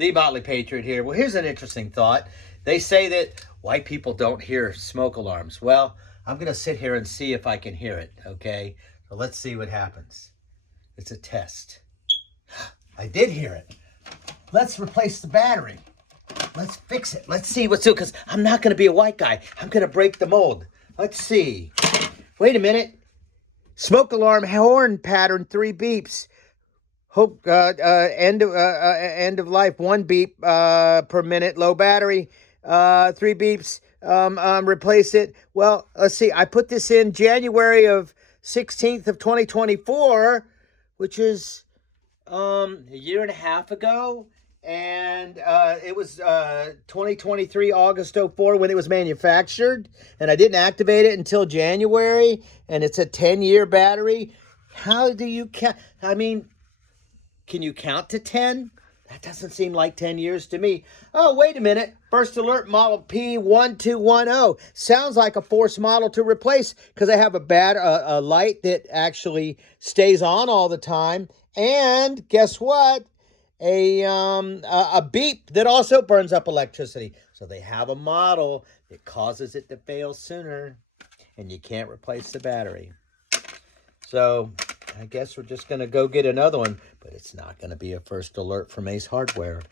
The Motley Patriot here. Well, here's an interesting thought. They say that white people don't hear smoke alarms. Well, I'm going to sit here and see if I can hear it, okay? So let's see what happens. It's a test. I did hear it. Let's replace the battery. Let's fix it. Let's see what's up, because I'm not going to be a white guy. I'm going to break the mold. Let's see. Wait a minute. Smoke alarm horn pattern, 3 beeps. Hope end of life, 1 beep per minute. Low battery, 3 beeps. Replace it. Well, let's see. I put this in January of 16th of 2024, which is a year and a half ago. And it was 2023 August 04 when it was manufactured, and I didn't activate it until January, and it's a 10-year battery. How do you count? I mean, can you count to 10? That doesn't seem like 10 years to me. Oh, wait a minute. First alert model P1210. Sounds like a forced model to replace, because I have a light that actually stays on all the time. And guess what? A beep that also burns up electricity. So they have a model that causes it to fail sooner, and you can't replace the battery. So I guess we're just going to go get another one, but it's not going to be a first alert from Ace Hardware.